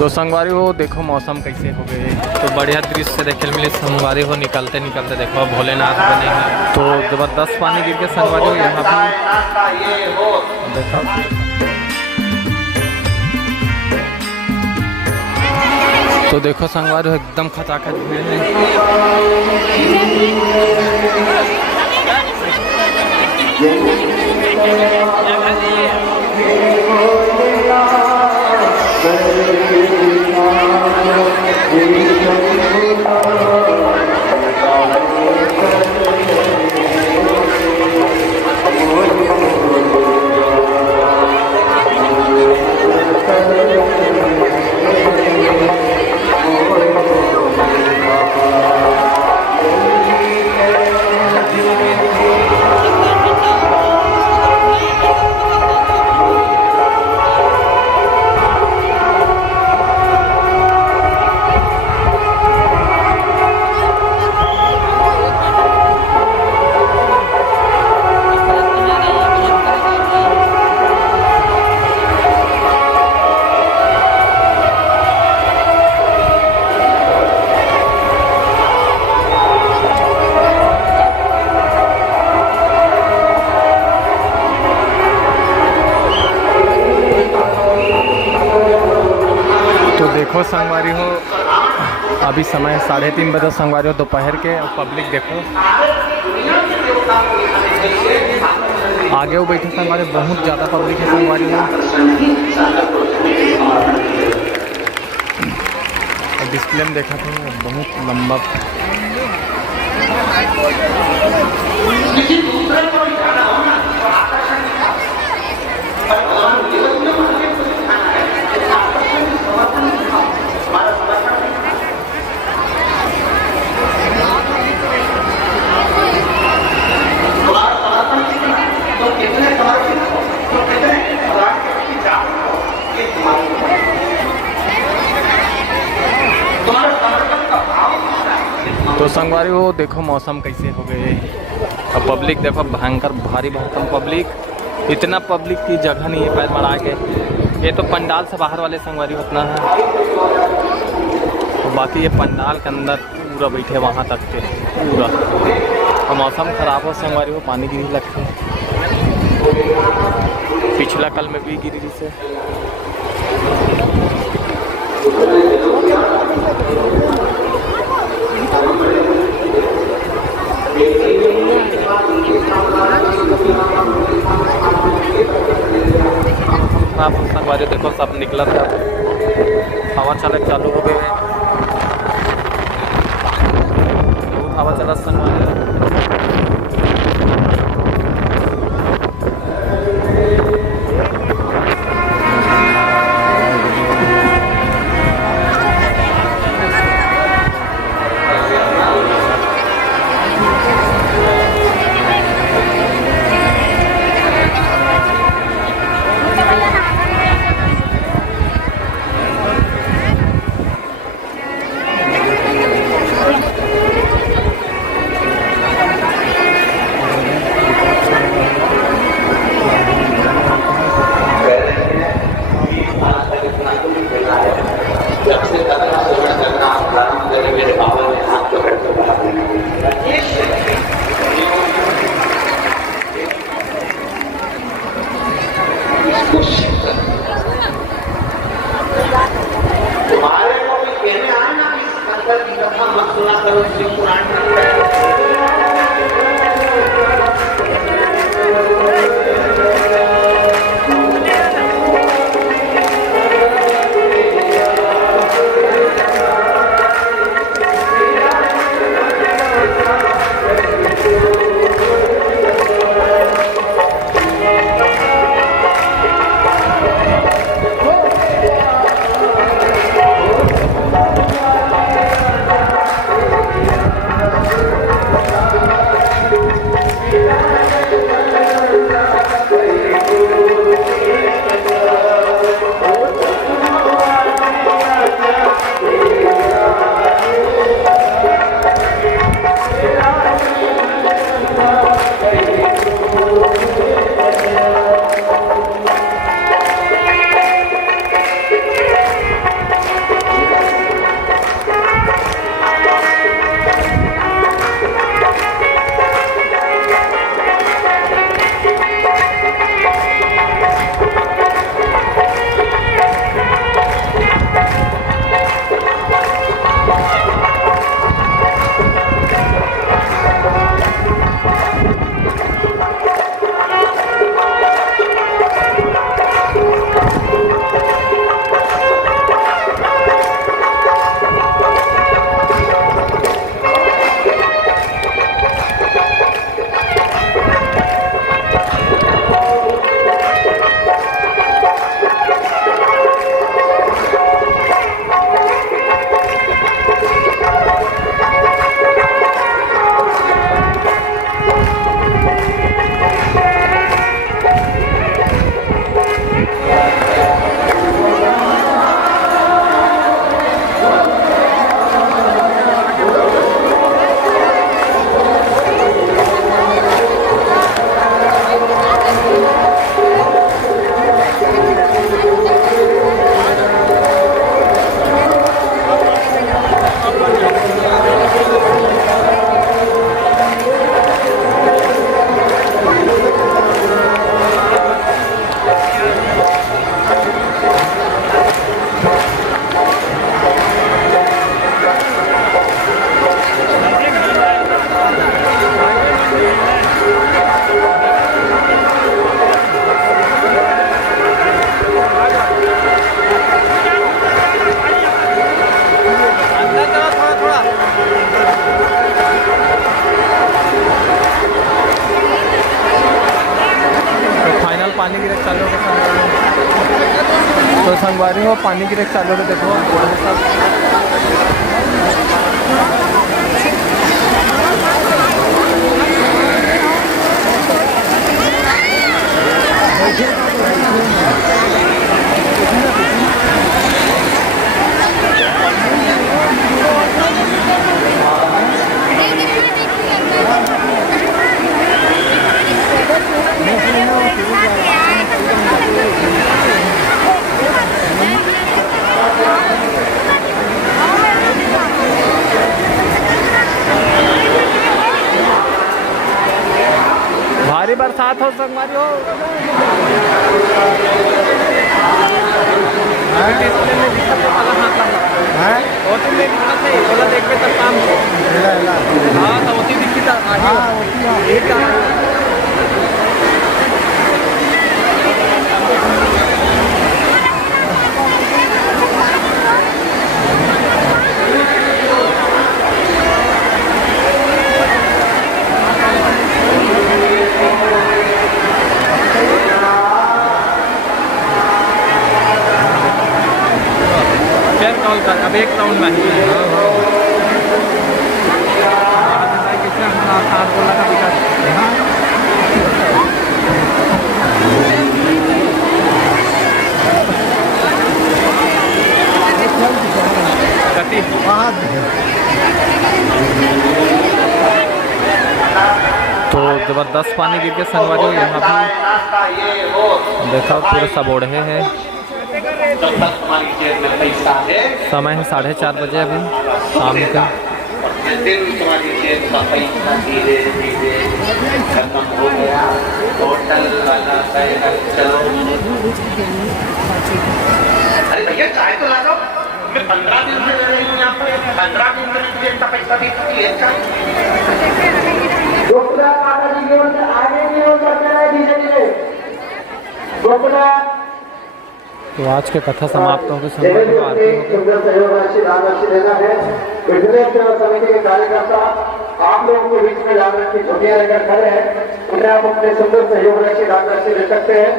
तो संगवारी हो देखो मौसम कैसे हो गए, तो बढ़िया दृश्य देखे मिले। संगवारी हो निकलते निकलते देखो भोलेनाथ बने हैं, तो जबरदस्त पानी गिर के संगवारी हो यहाँ भी देखो। तो देखो संगवारी हो एकदम खचाखच भीड़ है। तो देखो संगवारी हो अभी समय 3:30 बजे संगवारी हो दोपहर के, और पब्लिक देखो आगे वो बैठे संगवारी, बहुत ज़्यादा पब्लिक है संगवारी हो। डिस्प्ले में देखा था बहुत लंबा। तो संगवारी हो देखो मौसम कैसे हो गए, और पब्लिक देखो भयंकर भारी भरकम पब्लिक, इतना पब्लिक की जगह नहीं है पैर मरा के। ये तो पंडाल से बाहर वाले संगवारी उतना है, तो बाकी ये पंडाल के अंदर पूरा बैठे वहाँ तक के पूरा। और मौसम ख़राब हो संगवारी हो, पानी गिरी लगती है, पिछला कल में भी गिरी से। आप संगवारी देखो सब निकला था, हवा चलक चालू हो गए, हवा चला संगवारी। तुम्हारे को भी कहने आए ना कि शंकर की कथा मत सुना करो, शिव पुराण संगवारी हो पानी गिरे चालू है, देखो भारी बरसात हो संगवारी हो। देखते तब काम हाँ तो होती दिखी था अब एक राउंड में तो जबरदस्त पानी गिर के संगवारी हो। यहाँ भी देखो पूरे सब ओढ़े हैं। समय है 4:30 बजे अभी शाम का। अरे भैया चाय तो ला दो, मैं 15 दिन से रह रही हूँ यहाँ पे, 15 दिन में मुझे इतना पैसा दी चुकी है चाय। आगे की ओर बढ़ते रहे धीरे धीरे। तो आज के कथा समाप्त होगी। सुंदर सहयोग राशि दान राशि देना है। बिजनेस सेवा समिति के कार्यकर्ता आप लोगों के बीच में दान राशि छोटियां लेकर खड़े हैं, उन्हें आप अपने सुंदर सहयोग राशि दान राशि दे सकते हैं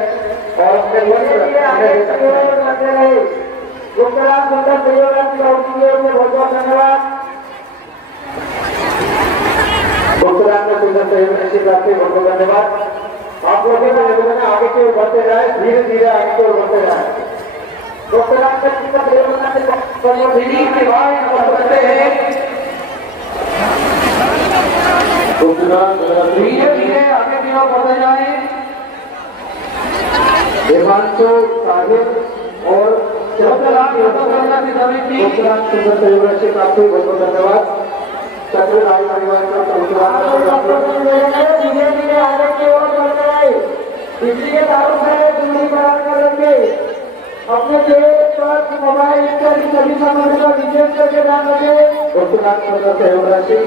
और अपने सुंदर सहयोग राशि बहुत बहुत धन्यवाद। सुंदर सहयोग राशि प्राप्ति बहुत बहुत धन्यवाद। आप लोगों को निवेदन है आगे की ओर बढ़ते जाए, धीरे धीरे आगे की ओर बढ़ते जाए। धीरे धीरे आगे की ओर बढ़ते जाए। देवांशु साहिब और सुंदर सहयोग राशि प्राप्ति बहुत बहुत धन्यवाद। चक्रधारी परिवार का धीरे धीरे आगे की ओर बढ़ गए। बिजली के तारों से दूरी बना कर रखेंगे। अपने जेब पर मोबाइल इत्यादि सभी सामग्री का विशेष करके ध्यान रखें। सहयोग राशि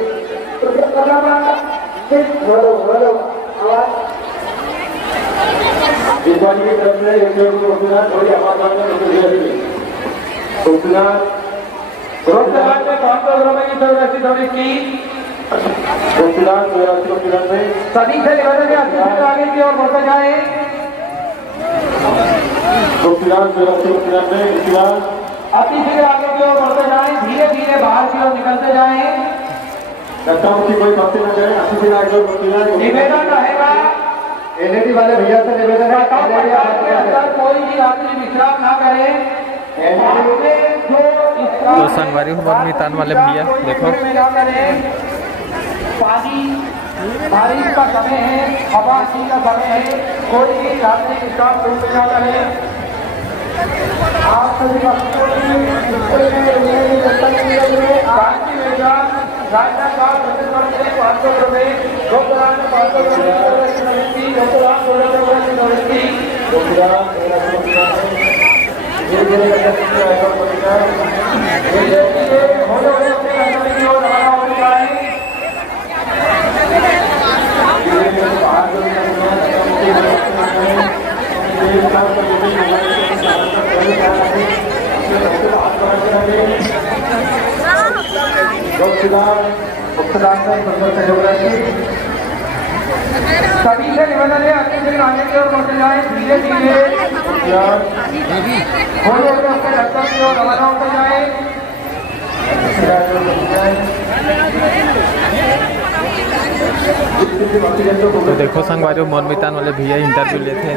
दीपावली की तरफ से थोड़ी आवाज थोड़ी की सभी से आगे की ओर बढ़ते जाए। अति शीघ्र आगे की ओर बढ़ते जाए, धीरे धीरे बाहर की ओर निकलते जाए। कोई बातें न करें। निवेदन रहेगा एलईडी वाले भैया से निवेदन है कोई भी यात्री विश्राम ना करे। तो संगवारी हो बहुत मितान वाले भैया देखो पानी बारिश का समय है, हवा का समय है, कोई भी यात्री विश्राम ना करे। आप सभी राजनाथ 500 रुपये, डॉक्टर 500 सभी से निवेदन है आगे की ओर बढ़ते जाए, धीरे धीरे थोड़ी देर में अपने लक्ष्य की ओर रवाना होते जाए। तो देखो संगवारी मोरमितान वाले भैया इंटरव्यू लेते हैं।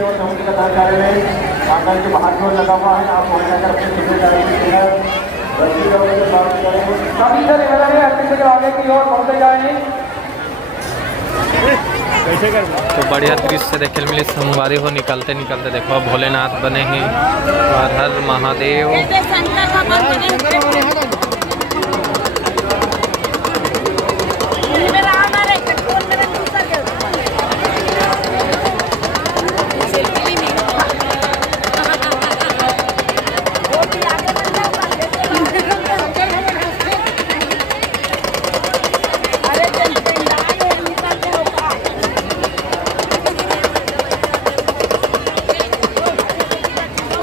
आगे की ओर बढ़ते जाए। तो बढ़िया दृश्य देखे मिले संगवारी हो निकलते निकलते देखो भोलेनाथ बने हैं और हर महादेव।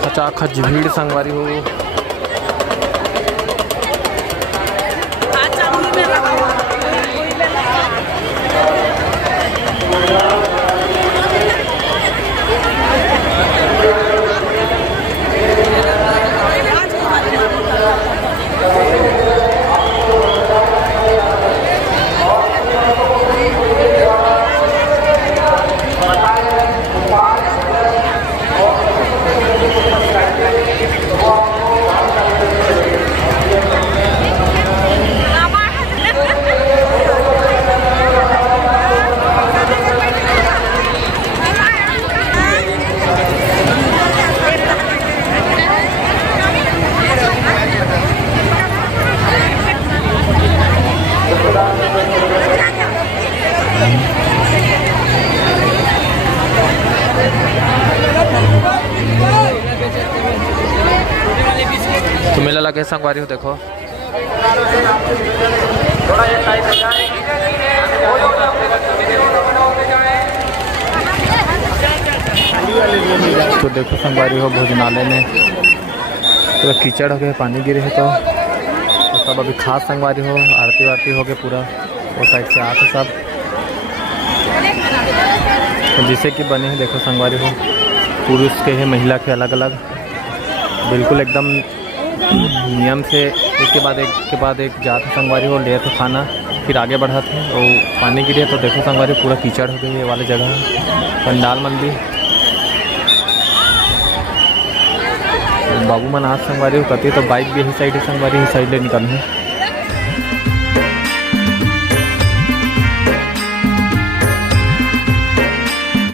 खचाखच भीड़ संगवारी हो। तो मेला लगे संगवारी हो देखो। तो देखो संगवारी हो भोजनालय में पूरा कीचड़ हो गया, पानी गिरे है तो सब अभी खास संगवारी हो आरती वारती हो गए पूरा वो साइड से आते सब तो जिसे कि बने हैं देखो संगवारी हो पुरुष के है महिला के अलग अलग बिल्कुल एकदम नियम से एक के बाद एक जाते संगवारी हो ले तो खाना फिर आगे बढ़ा थे और पानी गिरे तो देखो संगवारी पूरा कीचड़ हो गई ये वाले जगह पंडाल मन भी बाबू मन आज संगवारी हो कती तो बाइक भी यही साइड है संगवारी ही साइड ले निकल है।